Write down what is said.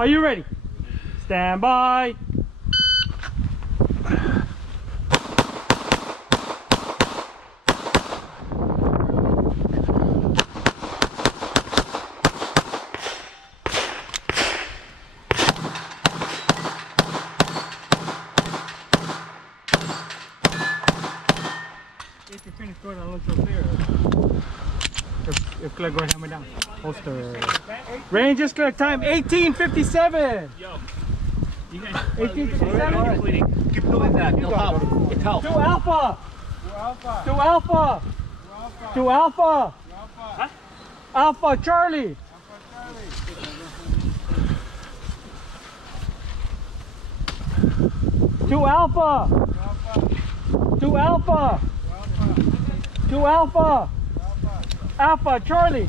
Are you ready? Stand by. If you finish going on, look so clear. If clear, go ahead, hammer down. Holster. Range is clear. Time 18:57. Yo. 18:57. Keep doing that. It'll help. It helps. 2 Alpha. 2 Alpha. 2 Alpha. Huh? Alpha Charlie. Two Alpha. 2 Alpha. 2 Alpha. Alpha Charlie.